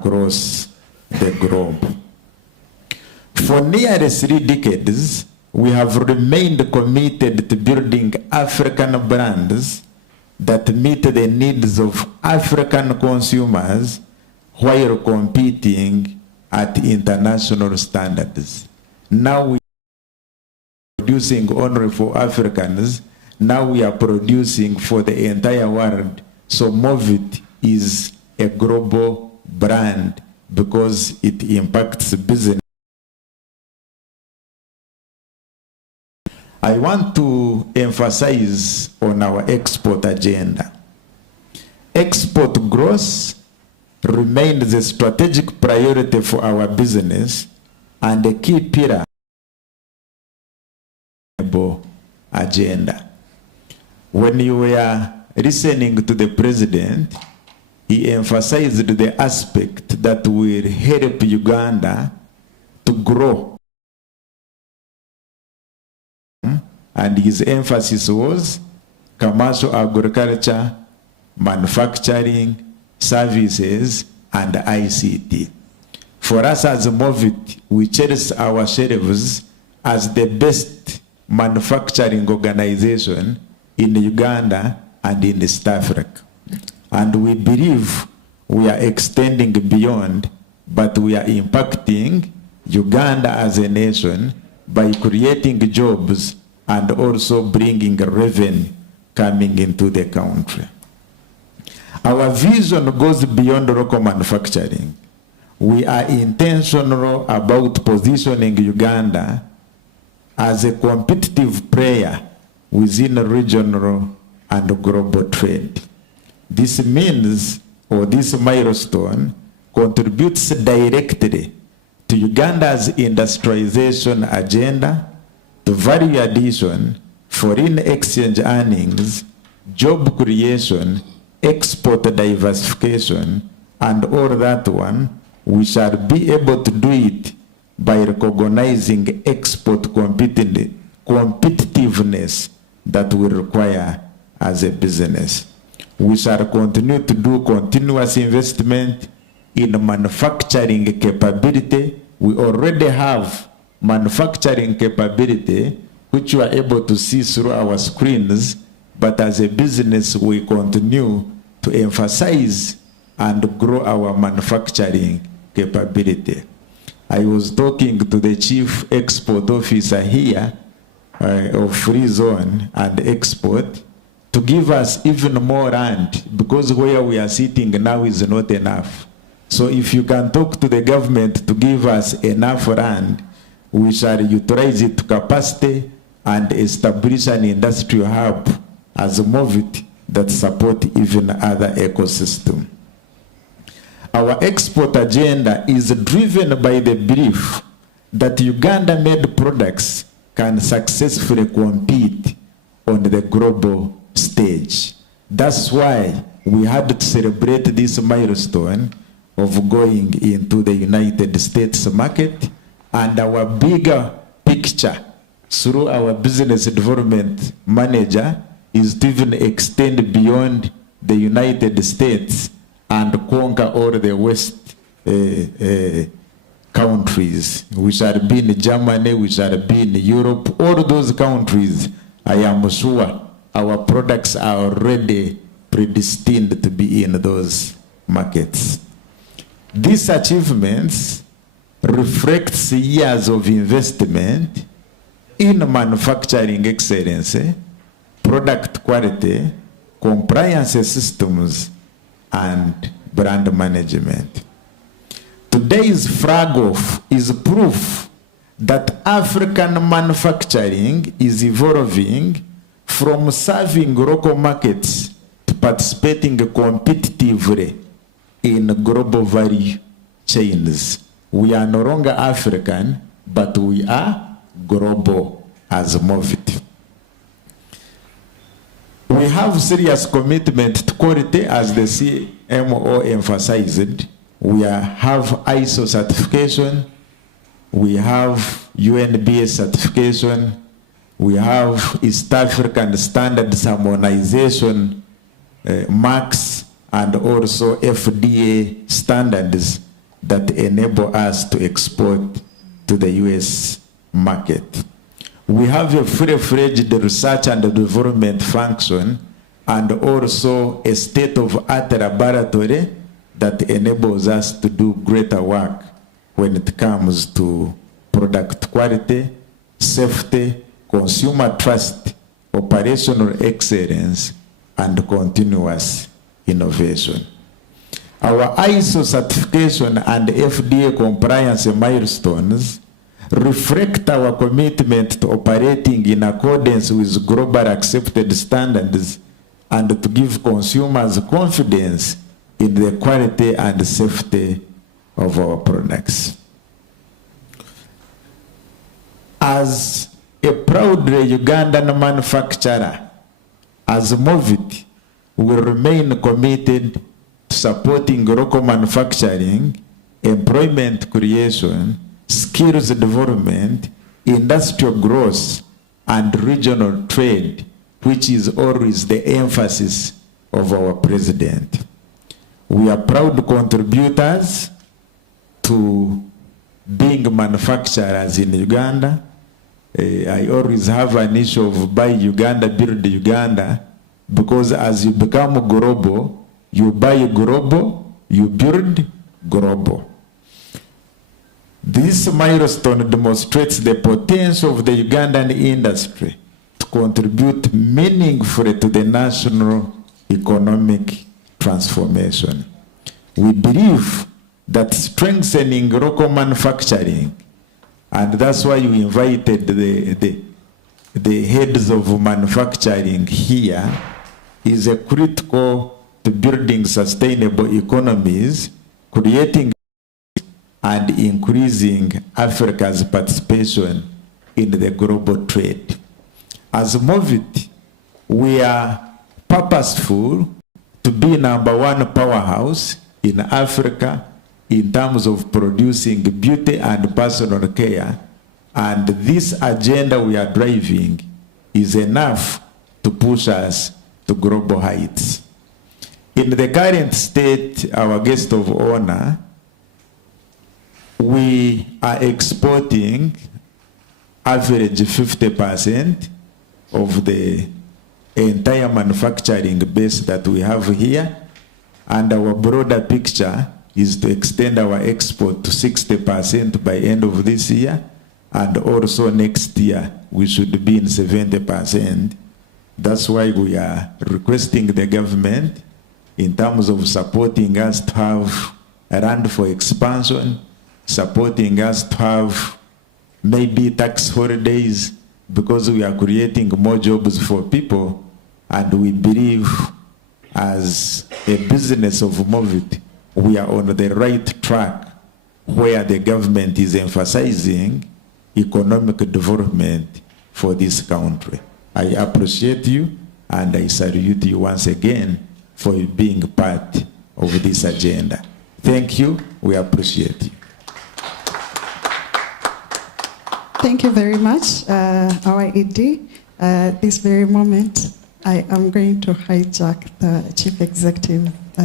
across the globe. For nearly 3 decades, we have remained committed to building African brands that meet the needs of African consumers while competing at international standards. Now we are producing only for Africans. Now we are producing for the entire world. So Movit is a global brand because it impacts business. I want to emphasize on our export agenda. Export growth remains a strategic priority for our business and a key pillar of the agenda. When you were listening to the president, he emphasized the aspect that will help Uganda to grow. And his emphasis was commercial agriculture, manufacturing, services, and ICT. For us as Movit, we cherish ourselves as the best manufacturing organization in Uganda and in East Africa. And we believe we are extending beyond, but we are impacting Uganda as a nation by creating jobs and also bringing revenue coming into the country. Our vision goes beyond local manufacturing. We are intentional about positioning Uganda as a competitive player within regional and global trade. This means, or this milestone, contributes directly to Uganda's industrialization agenda, to value addition, foreign exchange earnings, job creation, export diversification, and all that one. We shall be able to do it by recognizing export competitiveness that we require as a business. We shall continue to do continuous investment in manufacturing capability. We already have manufacturing capability, which you are able to see through our screens, but as a business, we continue to emphasize and grow our manufacturing capability. I was talking to the chief export officer here of Free Zone and Export to give us even more land, because where we are sitting now is not enough. So if you can talk to the government to give us enough land, we shall utilize it to capacity and establish an industrial hub as a Movit that support even other ecosystem. Our export agenda is driven by the belief that Uganda-made products can successfully compete on the global stage. That's why we had to celebrate this milestone of going into the United States market, and our bigger picture through our business development manager is to even extend beyond the United States and conquer all the West countries. We shall be in Germany, we shall be in Europe, all those countries. I am sure our products are already predestined to be in those markets. These achievements reflects years of investment in manufacturing excellence, product quality, compliance systems, and brand management. Today's flag off is proof that African manufacturing is evolving from serving local markets to participating competitively in global value chains. We are no longer African, but we are global as Movit. We have serious commitment to quality, as the CMO emphasized. We have ISO certification, we have UNBA certification, we have East African Standards Harmonization marks, and also FDA standards that enable us to export to the US market. We have a fully-fledged research and development function and also a state-of-art laboratory that enables us to do greater work when it comes to product quality, safety, consumer trust, operational excellence, and continuous innovation. Our ISO certification and FDA compliance milestones reflect our commitment to operating in accordance with global accepted standards and to give consumers confidence in the quality and safety of our products. As a proudly Ugandan manufacturer, as Movit, we remain committed to supporting local manufacturing, employment creation, skills development, industrial growth, and regional trade, which is always the emphasis of our president. We are proud contributors to being manufacturers in Uganda. I always have an issue of buy Uganda, build Uganda, because as you become global, you buy global, you build global. This milestone demonstrates the potential of the Ugandan industry to contribute meaningfully to the national economic transformation. We believe that strengthening local manufacturing, and that's why we invited the heads of manufacturing here, is a critical to building sustainable economies, creating and increasing Africa's participation in the global trade. As Movit, we are purposeful to be #1 powerhouse in Africa in terms of producing beauty and personal care. And this agenda we are driving is enough to push us to global heights. In the current state, our guest of honor, we are exporting average 50% of the entire manufacturing base that we have here, and our broader picture is to extend our export to 60% by end of this year, and also next year we should be in 70%. That's why we are requesting the government in terms of supporting us to have a land for expansion, supporting us to have maybe tax holidays, because we are creating more jobs for people, and we believe as a business of Movit, we are on the right track where the government is emphasizing economic development for this country. I appreciate you and I salute you once again for being part of this agenda. Thank you. We appreciate you. Thank you very much, our ED. This very moment, I am going to hijack the Chief Executive